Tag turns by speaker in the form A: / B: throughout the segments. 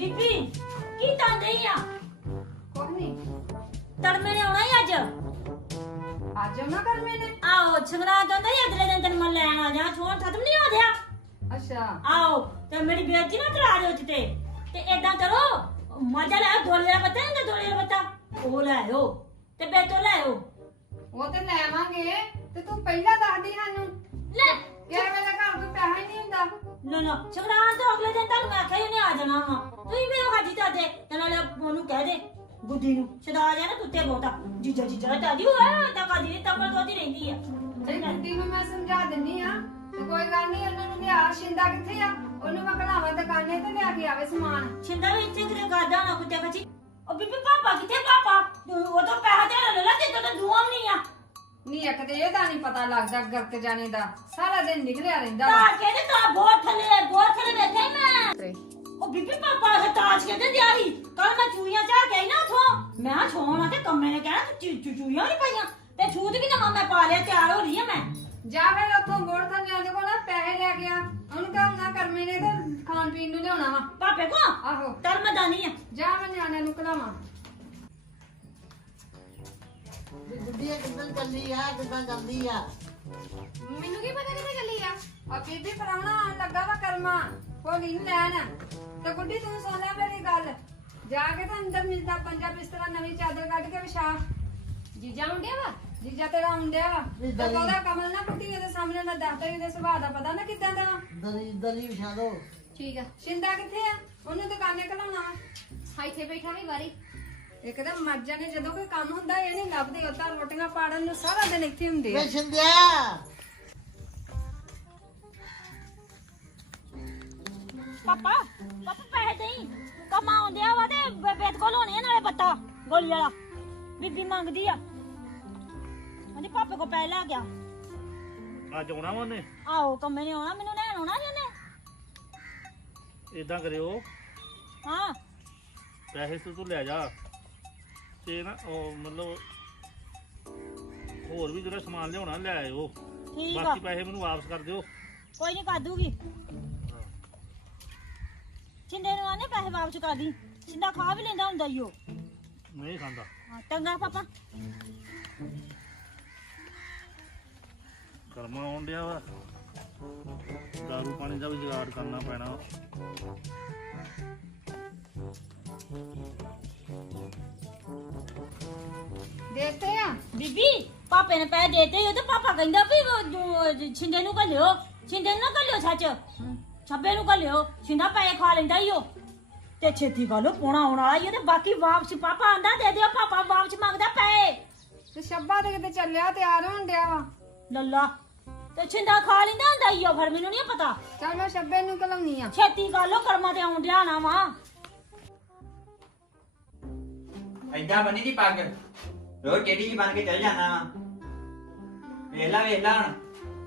A: ਬੀਬੀ ਕੀ ਤਾਂਦੇ ਆ
B: ਕੁਛ ਨਹੀਂ।
A: ਤੜਮੇ ਨੇ ਆਉਣਾ ਹੀ ਅੱਜ
B: ਅੱਜ ਉਹਨਾਂ ਕਰ ਮੈਨੇ।
A: ਆਓ ਛਗਰਾ ਜਾਂਦਾ ਹੀ ਅਗਲੇ ਦਿਨ ਤੈਨੂੰ ਮੈਂ ਲੈਣ ਆ ਜਾ ਛੋੜ ਖਤਮ ਨਹੀਂ ਹੋ ਗਿਆ।
B: ਅੱਛਾ
A: ਆਓ ਤੇ ਮੇਰੀ ਬੇਟੀ ਨਾ ਕਰਾ ਦਿਓ ਤੇ ਏਦਾਂ ਕਰੋ ਮਜ਼ਾ ਲੈ ਦੋਲੇ ਦਾ ਪਤਾ ਨਹੀਂ ਦੋਲੇ ਦਾ ਪਤਾ ਉਹ ਲੈ ਆਓ ਤੇ ਬੇਟੋ ਲੈ ਆਓ।
B: ਉਹ ਤੇ ਲੈਵਾਂਗੇ ਤੇ ਤੂੰ ਪਹਿਲਾਂ ਦੱਸਦੀ ਸਾਨੂੰ।
A: ਲੈ
B: ਯਾਰ ਮੇਰੇ ਘਰ ਕੋਈ ਪੈਸਾ ਹੀ ਨਹੀਂ ਹੁੰਦਾ।
A: ਨਾ ਛਗਰਾ ਤੋਂ ਅਗਲੇ ਦਿਨ ਤੁਹਾਨੂੰ ਮੈਂ ਆਖਿਆ ਹੀ ਉਹਨੇ ਆ ਜਾਣਾ ਵਾ ਤੁਸੀਂ ਵੀ ਉਹ ਹਾਜੀ ਤਾਂ ਦੇ ਤੇ ਨਾਲੇ ਉਹਨੂੰ ਕਹਿ ਦੇ ਗੁੱਡੀ ਨੂੰ ਛਡਾ ਜਾ ਨਾ ਕੁੱਤੇ ਬਹੁਤਾ ਜੀਜਾ ਦਾਦੀ ਹੋਇਆ ਤਾਂ ਕਾਦੀ ਨਹੀਂ ਤੱਕੜ ਦੋਦੀ ਰਹਿੰਦੀ ਆ।
B: ਤੇ ਗੁੱਡੀ ਨੂੰ ਮੈਂ ਸਮਝਾ ਦਿੰਨੀ ਆ ਤੇ ਕੋਈ ਗੱਲ ਨਹੀਂ ਉਹਨਾਂ ਨੂੰ ਲਿਆ। ਸ਼ਿੰਦਾ ਕਿੱਥੇ ਆ? ਉਹਨੂੰ ਮੈਂ ਕਢਾਵਾਂ ਦੁਕਾਨੇ ਤੇ ਲਿਆ ਕੇ ਆਵੇ ਸਮਾਨ।
A: ਛਿੰਦਾ ਵੀ ਇੱਥੇ ਕਿਤੇ ਗਾਦਾ ਨਾ ਕੁੱਤੇ ਕੱਚੀ ਉਹ ਬੀਬੀ ਪਾਪਾ ਕਿੱਥੇ ਪਾਪਾ ਉਹ ਤਾਂ ਪੈਸਾ ਤੇ ਲੈ ਲੈ ਤੇ ਤਾਂ ਦੁਆਮ ਨਹੀਂ ਆ
B: ਨਹੀਂ ਇੱਕ ਤੇ ਇਹਦਾ ਨਹੀਂ ਪਤਾ ਲੱਗਦਾ ਗਰਕ ਜਾਣੇ ਦਾ। ਸਾਰਾ ਦਿਨ ਨਿਕਲਿਆ ਰਹਿੰਦਾ ਵਾ।
A: ਤਾਂ ਕਹਿੰਦੇ ਤਾਂ ਬਹੁਤ ਥੱਲੇ ਵੇਖੇ ਮੈਂ ਉਹ ਬੀਬੀ ਪਾਪਾ ਦਾ ਤਾਜ ਕਹਿੰਦੇ ਦਿਆ ਸੀ ਕੱਲ ਮੈਂ ਚੂਈਆਂ ਚਾਹ ਕੇ ਆਈ ਨਾ ਉਥੋਂ ਮੈਂ ਛੋਣਾ ਤੇ ਕੰਮੇ ਨੇ ਕਹਿਣਾ ਚੂਈਆਂ ਨਹੀਂ ਪਾਈਆਂ ਤੇ ਛੂਤ ਵੀ ਨਾ ਮੈਂ ਪਾ ਲਿਆ ਤਿਆਰ ਹੋ ਰਹੀ ਆ ਮੈਂ
B: ਜਾ ਫਿਰ ਉੱਥੋਂ ਗੋੜ ਥੱਲੇ ਦੇ ਕੋਲ ਨਾ ਪੈਸੇ ਲੈ ਗਿਆ। ਉਹਨੂੰ ਕਹਾਂ ਨਾ ਕਰਮੇ ਨੇ ਤੇ ਖਾਣ ਪੀਣ ਨੂੰ ਲਿਆਉਣਾ ਵਾ।
A: ਪਾਪੇ ਕੋ
B: ਆਹੋ
A: ਤਰਮਦਾਨੀ ਆ
B: ਜਾ ਮੈਂ ਨਿਆਣਿਆਂ ਨੂੰ ਕਲਾਵਾਂ।
C: ਗੁੱਡੀਆ ਕਿੱਦਾਂ ਚੱਲੀ ਆ ਕਿੱਦਾਂ ਜਾਂਦੀ ਆ?
B: ਮੈਨੂੰ ਕੀ ਪਤਾ ਕਿੱਥੇ ਚੱਲੀ ਆ? ਆ ਬੀਬੀ ਪਰਾਉਣਾ ਆਣ ਲੱਗਾ ਵਾ ਕਰਮਾ ਕੋਲੀ ਨੂੰ ਲੈਣ। ਤੇ ਗੁੱਡੀ ਤੂੰ ਸੁਣ ਲੈ ਮੇਰੀ ਗੱਲ। ਜਾ ਕੇ ਤਾਂ ਅੰਦਰ ਮਿਲਦਾ ਪੰਜਾ ਬਿਸਤਰਾ ਨਵੀਂ ਚਾਦਰ ਕੱਢ ਕੇ ਵਿਛਾ। ਜੀਜਾ ਹੁੰਦਿਆ ਵਾ? ਜੀਜਾ ਤੇਰਾ ਹੁੰਦਿਆ ਵਾ ਤੇ ਉਹਦਾ ਕਮਲ ਨਾ ਕੁੱਟੀ ਉਹਦੇ ਸਾਹਮਣੇ ਦਾ ਦੱਸਦਾ ਇਹਦੇ ਸੁਭਾਅ ਦਾ ਪਤਾ ਨਾ ਕਿੱਦਾਂ ਦਾ ਵਾ।
C: ਦਲੀ ਵਿਛਾ ਦੋ।
B: ਠੀਕ ਆ। ਸ਼ਿੰਦਾ ਕਿੱਥੇ ਆ? ਉਹਨੂੰ ਦੁਕਾਨੇ ਘਲਾਉਣਾ ਵਾ। ਇੱਥੇ ਬੈਠਾ ਵੀ ਵਾਰੀ ਇੱਕਦਮ ਮਰ ਜਾਣੇ ਜਦੋਂ ਕੋਈ ਕੰਮ ਹੁੰਦਾ ਇਹ ਨਹੀਂ ਲੱਭਦੇ। ਉਹ ਤਾਂ ਰੋਟੀਆਂ ਪਾੜਨ ਨੂੰ ਸਾਰਾ ਦਿਨ ਇੱਥੇ ਹੁੰਦੇ ਆ।
C: ਵੇ ਛਿੰਦਿਆ
A: ਪਾਪਾ ਪੈਸੇ ਦੇਈ ਕਮਾ ਆਉਂਦਿਆ ਵਾ ਤੇ ਬੇਤ ਕੋਲ ਹੋਣੇ ਆ ਨਾਲੇ ਬੱਤਾ ਗੋਲੀ ਵਾਲਾ ਬੀਬੀ ਮੰਗਦੀ ਆ ਉਹਦੇ ਪਾਪੇ ਕੋ ਪੈਸੇ ਲੈ ਗਿਆ।
D: ਅੱਜ ਆਉਣਾ ਵਾ ਉਹਨੇ।
A: ਆਓ ਕੰਮੇ ਨੇ ਆਉਣਾ ਮੈਨੂੰ ਲੈਣ ਆਉਣਾ ਜੀ ਉਹਨੇ।
D: ਇਦਾਂ ਕਰਿਓ
A: ਹਾਂ
D: ਪੈਸੇ ਤੂੰ ਲੈ ਜਾ ਤੇ ਨਾ ਉਹ ਮਤਲਬ ਹੋਰ ਵੀ ਜਿਹੜਾ ਸਮਾਨ ਲਿਆਉਣਾ ਲੈ ਆਇਓ।
A: ਠੀਕ ਆ
D: ਬਾਕੀ ਪੈਸੇ ਮੈਨੂੰ ਵਾਪਸ ਕਰ ਦਿਓ।
A: ਕੋਈ ਨਹੀਂ ਕਰ ਦੂਗੀ। ਛਿੰਦੇ ਨੂੰ ਆਨੇ ਪੈਸੇ ਵਾਪਸ ਕਰ ਦੀ ਛਿੰਦਾ ਖਾ ਵੀ ਲੈਂਦਾ ਹੁੰਦਾ ਈ ਉਹ।
D: ਨਹੀਂ ਖਾਂਦਾ।
A: ਹਾਂ, ਚੰਗਾ ਪਾਪਾ
D: ਕਰਮਾ ਆਉਣ ਡਿਆ ਵਾ ਦਾਰੂ ਪਾਣੀ ਦਾ ਵੀ ਜੁਗਾੜ ਕਰਨਾ ਪੈਣਾ।
B: ਦੇਖਦੇ ਆ
A: ਬੀਬੀ ਪਾਪੇ ਨੇ ਪੈਸੇ ਦੇਤੇ ਉਹ ਤੇ ਪਾਪਾ ਕਹਿੰਦਾ ਵੀ ਛਿੰਦੇ ਨੂੰ ਘੱਲਿਓ ਛਿੰਦੇ ਨੂੰ ਨਾ ਘੱਲਿਓ ਸੱਚ ਛੱਬੇ ਨੂੰ ਘੱਲਿਓ ਛਿੰਦਾ ਪੈਸੇ ਖਾ ਲੈਂਦਾ ਈ ਉਹ ਤੇ ਛੇਤੀ ਗੱਲ ਪੋਣਾ ਆਉਣ ਵਾਲਾ ਈ ਤੇ ਬਾਕੀ ਵਾਪਸ ਪਾਪਾ ਆਂਦਾ ਦੇ ਦਿਓ ਪਾਪਾ ਵਾਪਸ ਮੰਗਦਾ ਪੈਸੇ
B: ਤੇ ਸ਼ੱਬਾ ਤੇ ਕਿਤੇ ਚੱਲਿਆ ਤਿਆਰ ਹੋਣ ਡਿਆ ਵਾ।
A: ਲੱਲਾ ਤੇ ਛਿੰਦਾ ਖਾ ਲੈਂਦਾ ਹੁੰਦਾ ਈ ਉਹ ਫਿਰ ਮੈਨੂੰ ਨਹੀਂ ਪਤਾ।
B: ਚੱਲ ਮੈਂ ਸ਼ੱਬੇ ਨੂੰ ਘਲਾਉਣੀ ਆ।
A: ਛੇਤੀ ਕਰ ਲੋ ਕਰਮਾਂ ਤੇ ਆਉਣ ਡਿਆ ਨਾ ਵਾ
E: ਏਦਾਂ ਬਣੀ ਦੀ ਪੱਗ ਰੋਜ਼ ਟੇਢੀ ਜੀ ਬਣ ਕੇ ਚੱਲ ਜਾਣਾ ਵਾ। ਵੇਖ ਲਾ ਹੁਣ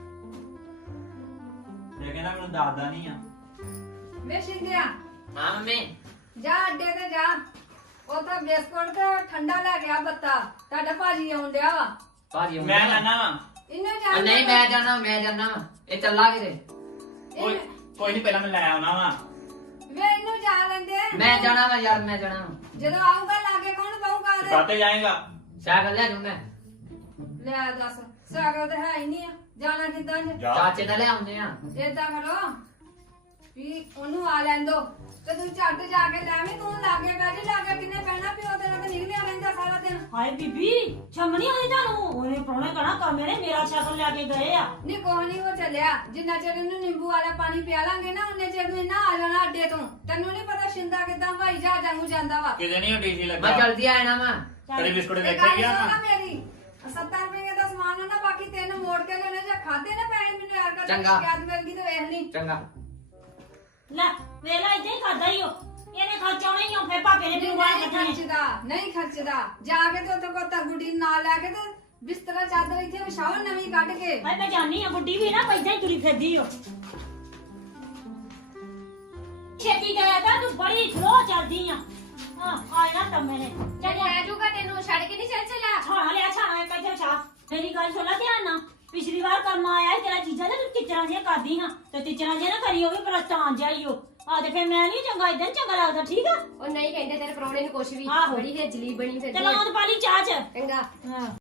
E: ਜੇ ਕਹਿੰਦਾ ਮੈਨੂੰ ਦੱਸਦਾ ਨਹੀਂ ਆ।
B: ਵੇ ਸ਼ਿੰਦਿਆ
E: ਹਾਂ ਮੰਮੀ
B: ਜਾ ਅੱਡੇ ਤੇ ਜਾ। ਉੱਥੇ ਬਿਸਕੁਟ ਤੇ ਠੰਡਾ ਲੈ ਗਿਆ ਬੱਤਾ। ਤੁਹਾਡਾ ਭਾਜੀ ਆਉਣ ਡਿਆ ਵਾ।
E: ਭਾਜੀ ਮੈਂ ਜਾਣਾ ਵਾ।
B: ਇਹਨੇ
E: ਉਹ ਨਹੀਂ ਮੈਂ ਜਾਣਾ ਵਾ। ਇਹ ਚੱਲਾ ਕਿਤੇ
B: ਕੋਈ
E: ਨਹੀਂ ਪਹਿਲਾਂ ਮੈਂ ਲੈ ਆਉਣਾ ਵਾ।
B: ਵੇ ਇਹਨੂੰ ਜਾ ਲੈਂਦੇ।
E: ਮੈਂ ਜਾਣਾ ਵਾ ਯਾਰ ਮੈਂ ਜਾਣਾ ਵਾ।
B: ਜਦੋਂ ਆਊਗਾ ਲਾਗੇ ਕੌਣ ਪਾਊਗਾ ਉਹਦੇ?
E: ਕਾਤੇ ਜਾਏਗਾ ਸਾਈਕਲ ਲੈ ਜੂ ਮੈਂ।
B: ਲੈ ਦੱਸ ਸਾਗਰ ਤੇ ਹੈ ਹੀ ਨਹੀਂ ਆ। ਜਾਣਾ ਕਿੱਦਾਂ ਜੇ?
E: ਚਾਚੇ ਦਾ ਲੈ ਆਉਂਦੇ ਆ।
B: ਏਦਾਂ ਕਰੋ ਵੀ ਉਹਨੂੰ ਆ ਲੈਣ ਦੋ ਤੇ ਤੂੰ ਝੱਟ ਜਾ ਕੇ ਲੈਵੇਂ। ਤੂੰ ਲਾਗੇ ਬਹਿ ਜਾ। ਲਾਗੇ ਕਿੰਨੇ ਪੈਣਾ ਪਿਓ ਤੇਰਾ ਤੇ ਨਿਕਲਿਆ ਰਹਿੰਦਾ ਸਾਰਾ ਦਿਨ।
A: ਹਾਏ ਬੀਬੀ ਛਮਣੀ ਹੋਈ ਤੁਹਾਨੂੰ ਉਹਨੇ ਪ੍ਰਾਹੁਣੇ ਕਹਣਾ ਕਾਮੇ ਨੇ ਮੇਰਾ ਸ਼ਕਲ ਲੈ ਕੇ ਗਏ ਆ।
B: ਨਹੀਂ ਕੋਈ ਨਹੀਂ ਉਹ ਚੱਲਿਆ। ਜਿੰਨਾ ਚਿਰ ਇਹਨੂੰ ਨਿੰਬੂ ਵਾਲਾ ਪਾਣੀ ਪਿਆ ਲਾਂਗੇ ਨਾ ਉਹਨੇ ਚਿਰ ਨੂੰ ਇਹਨਾਂ ਆ ਜਾਣਾ ਅੱਡੇ ਤੋਂ। ਤੈਨੂੰ ਨਹੀਂ ਪਤਾ ਸ਼ਿੰਦਾ ਕਿਦਾਂ ਭਾਈ ਜਹਾਜ਼ਾਂ ਨੂੰ ਜਾਂਦਾ ਵਾ।
E: ਕਿਤੇ ਨਹੀਂ ਡੀਸੀ ਲੱਗਾ ਮੈਂ ਜਲਦੀ ਆ ਜਾਣਾ ਵਾ। ਤੇਰੇ ਬਿਸਕੁਟ
B: ਤੇ
E: ਦੇਖੇ
B: ਗੱਲ
E: ਗਿਆ
B: ਸੁਣ
E: ਨਾ
B: ਨਾ ਮੇਰੀ 70 ਰੁਪਏ ਦਾ ਸਮਾਨ ਆ ਨਾ ਬਾਕੀ ਤਿੰਨ ਮੋੜ ਕੇ ਲੈਣੇ ਜਾਂ ਖਾਦੇ ਨਾ ਪੈਸੇ ਮੈਨੂੰ ਯਾਰ ਕਰ
E: ਚੰਗਾ।
B: ਸ਼ਿਕਾਇਤ ਮਿਲ ਗਈ ਤੇ ਵੇਖ ਲਈ।
E: ਚੰਗਾ
A: ਲੈ ਵੇਲਾ ਇਦਾਂ ਹੀ ਕਰਦਾ ਈ ਉਹ ਇਹਨੇ ਖਰਚਾਉਣਾ ਹੀ ਉਹ ਫੇ ਪਾਪੇ ਨੇ ਮੈਨੂੰ ਆਇਆ
B: ਨਹੀਂ
A: ਕੱਢਣੇ
B: ਖਰਚਦਾ ਨਹੀਂ ਖਰਚਦਾ। ਜਾ ਕੇ ਤੇ ਉੱਥੇ ਕੋ ਗੁੱਡੀ ਨਾਲ ਲੈ ਕੇ ਤੇ ਬਿਸਤਰਾ ਚਾਦਰ ਇੱਥੇ ਵਿਛਾਓ ਨਵੀਂ ਕੱਢ ਕੇ।
A: ਹਾਏ ਮੈਂ ਜਾਣੀ ਆ ਗੁੱਡੀ ਵੀ ਨਾ ਪੈਦਾ ਹੀ ਤੁਰੀ ਫਿਰਦੀ ਓ ਛੇਤੀ ਕਰਿਆ ਤਾਂ ਤੂੰ ਬੜੀ ਥਰੋ ਚੱਲਦੀ ਆ। ਹਾਂ ਆਇਆ ਤਾਂ ਮੈਨੇ
B: ਲੈ ਜੂਗਾ ਤੈਨੂੰ ਛੱਡ ਕੇ ਨਹੀਂ ਚੱਲ ਚਲਾ।
A: ਛਾਣਾ ਲਿਆ ਛਾਣਾ ਇੱਕ ਇੱਥੇ ਛਾ ਮੇਰੀ ਗੱਲ ਸੁਣ ਲੈ ਧਿਆਨ ਨਾਲ। ਪਿਛਲੀ ਵਾਰ ਕਰਮਾ ਆਇਆ ਸੀ ਤੇਰਾ ਚੀਜ਼ਾਂ ਤੇ ਤੂੰ ਟੀਚਰਾਂ ਜਿਹੀਆਂ ਕਰਦੀ ਹਾਂ ਤੇ ਟੀਚਰਾਂ ਜਿਹੀਆਂ ਨਾ ਕਰੀ ਉਹ ਵੀ ਪ੍ਰਸਤਾਨ ਜਾਈਓ ਆ ਤੇ ਫਿਰ ਮੈਂ ਨਹੀਂ ਚੰਗਾ ਇਦਾਂ ਚੰਗਾ ਲੱਗਦਾ ਠੀਕ ਆ
F: ਉਹ ਨਹੀਂ ਕਹਿੰਦੇ ਤੇਰੇ ਪ੍ਰਾਹੁਣੇ ਨੂੰ ਕੁਛ ਵੀ
A: ਆਹੋ।
F: ਬੜੀ ਹੇਜਲੀ ਬਣੀ
A: ਤੇ
F: ਫਿਰਦੀ
A: ਲਾਉਂ ਤੇ ਪਾਲੀ ਚਾਹ ਚ
F: ਚੰਗਾ
A: ਹਾਂ